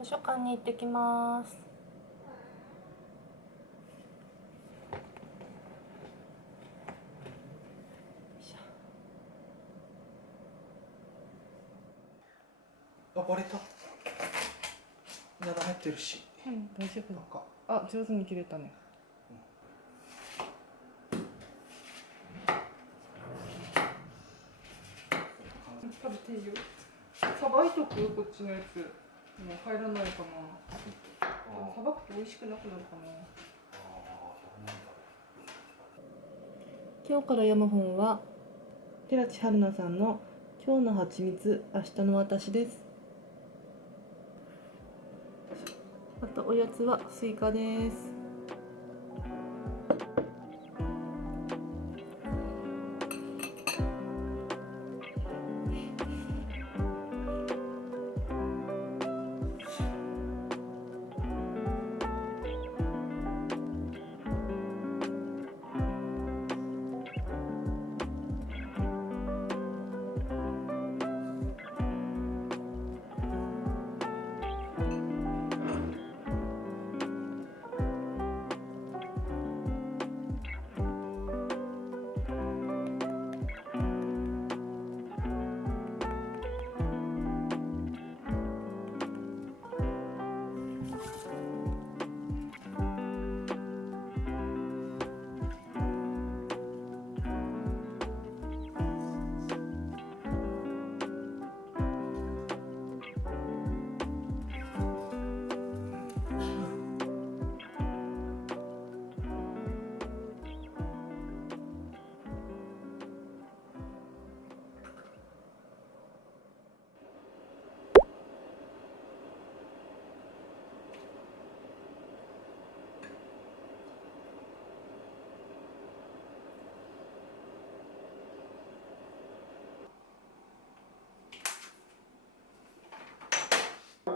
図書館に行ってきます。あ、割れた。7入ってるし。うん、大丈夫だ。か。あ、上手に切れたね。食べていいよ。さばいとくこっちのやつ。もう入らないかな。さばくと美味しくなくなるかな。今日から読む本は寺地春菜さんの今日の蜂蜜、明日の私です。あとおやつはスイカです。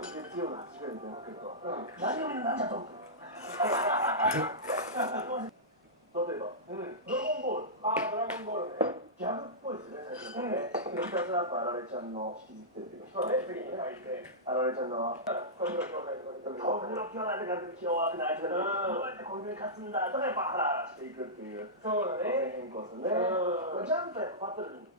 月曜の8時ぐらいに電話かけると、何よりなんだと思う。例えば、ドラゴンボール。ああ、ドラゴンボールね。ギャグっぽいですね、最初のね。ひたすらやっぱあられちゃんの引きずってるっていうか。そうね、次に書いて。あられちゃんの。トグロ兄弟とか。トグロ兄弟とか気弱くないとか。どうやってこういうふうに勝つんだとかやっぱハラハラしていくっていう。そうだね。変更するね。ジャンプやっぱバトルに。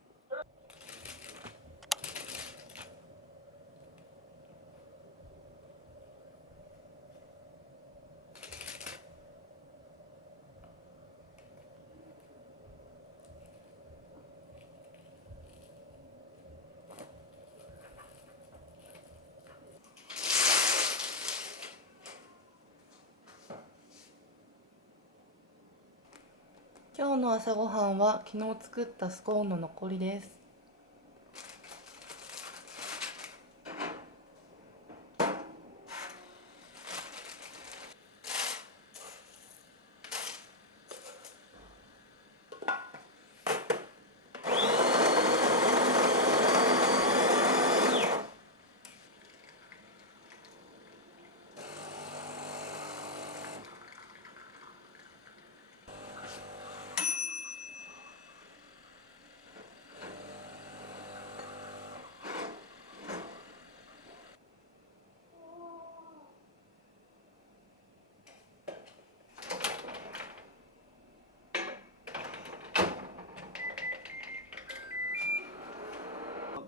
今日の朝ごはんは昨日作ったスコーンの残りです。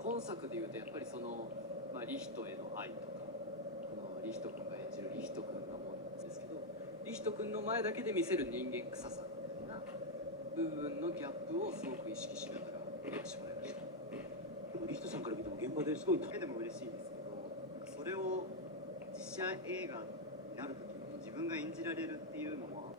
今作でいうとやっぱりその、リヒトへの愛とか、このリヒト君が演じるリヒト君が思うんですけど、リヒト君の前だけで見せる人間臭さみたいな部分のギャップをすごく意識しながらやってしまいました。でもリヒトさんから見ても現場ですごいだけでも嬉しいですけど、それを実写映画になるときに自分が演じられるっていうのは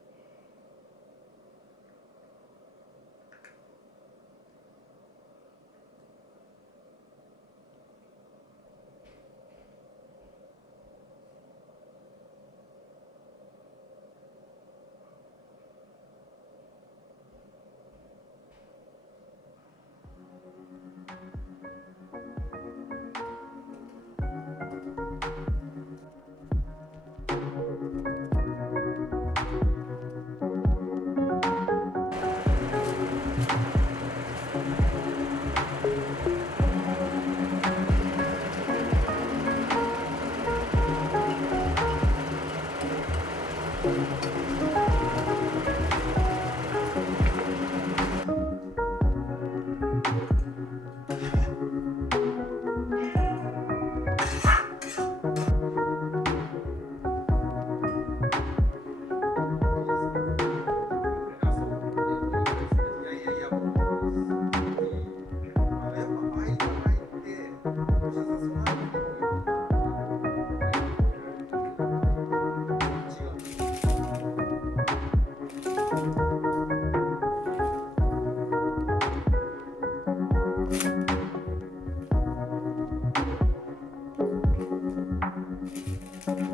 さすがに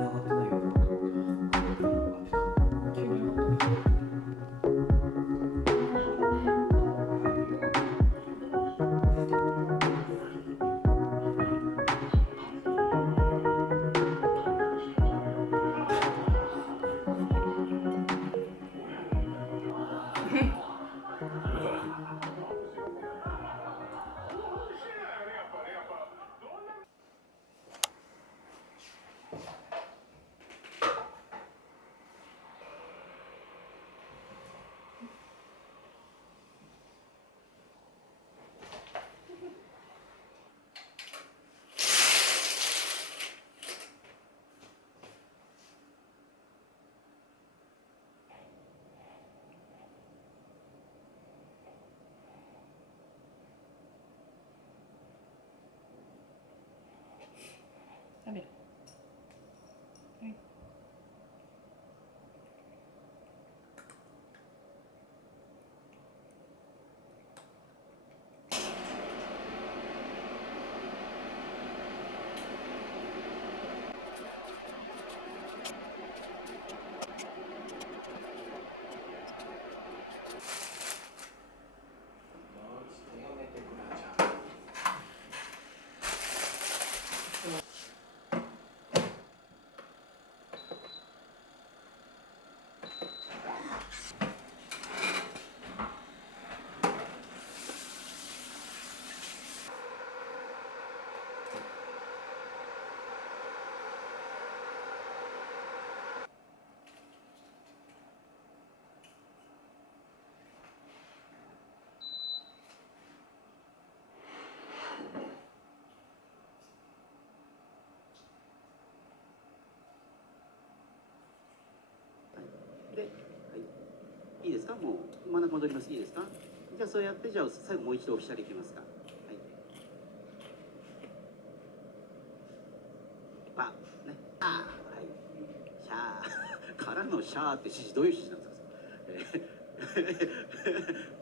上がってないよな。急に上がった。食べる。はい。やめてくれじゃん。で、はい、いいですか、もう真ん中戻ります、いいですか。じゃあそうやって、じゃあ最後もう一度オフィシャルいきますか。はい、パね、あー、はい、シャーからのシャーって指示、どういう指示なんですか。